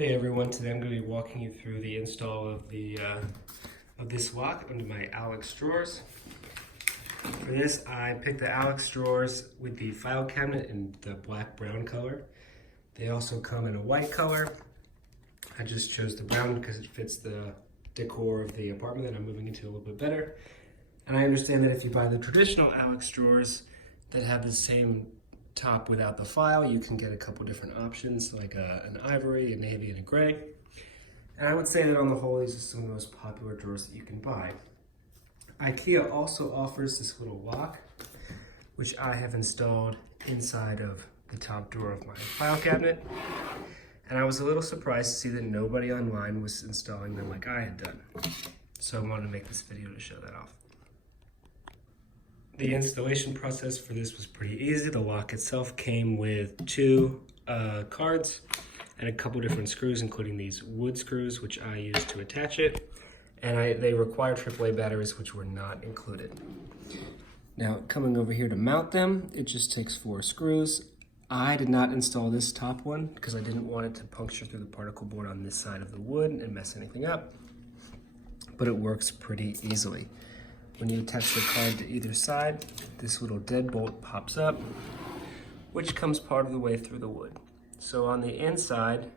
Hey everyone, today I'm going to be walking you through the install of this lock under my Alex drawers. For this, I picked the Alex drawers with the file cabinet in the black-brown color. They also come in a white color. I just chose the brown because it fits the decor of the apartment that I'm moving into a little bit better. And I understand that if you buy the traditional Alex drawers that have the same top without the file, you can get a couple different options like an ivory, a navy, and a gray. And I would say that on the whole, these are some of the most popular drawers that you can buy. IKEA also offers this little lock, which I have installed inside of the top drawer of my file cabinet. And I was a little surprised to see that nobody online was installing them like I had done. So I wanted to make this video to show that off. The installation process for this was pretty easy. The lock itself came with two cards and a couple different screws, including these wood screws, which I used to attach it. And they require AAA batteries, which were not included. Now, coming over here to mount them, it just takes 4 screws. I did not install this top one because I didn't want it to puncture through the particle board on this side of the wood and mess anything up. But it works pretty easily. When you attach the card to either side, this little deadbolt pops up, which comes part of the way through the wood. So on the inside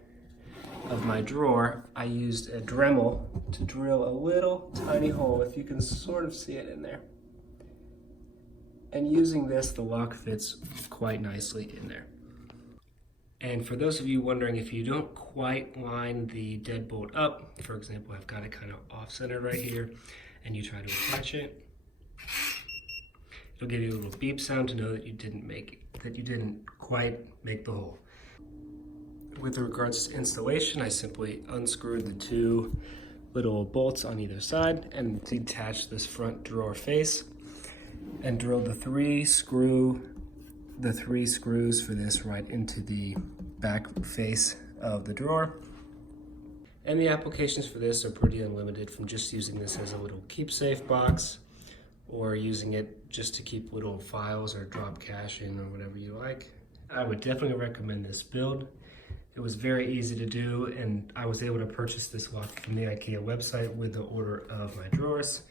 of my drawer, I used a Dremel to drill a little tiny hole, if you can sort of see it in there. And using this, the lock fits quite nicely in there. And for those of you wondering if you don't quite line the deadbolt up, for example, I've got it kind of off-centered right here, and you try to attach it, it'll give you a little beep sound to know that you didn't quite make the hole. With regards to installation, I simply unscrewed the 2 little bolts on either side and detached this front drawer face and drilled the 3 screws for this right into the back face of the drawer. And the applications for this are pretty unlimited, from just using this as a little keepsafe box or using it just to keep little files or drop cash in or whatever you like. I would definitely recommend this build. It was very easy to do, and I was able to purchase this lock from the IKEA website with the order of my drawers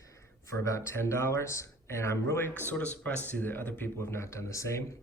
for about $10. And I'm really sort of surprised to see that other people have not done the same.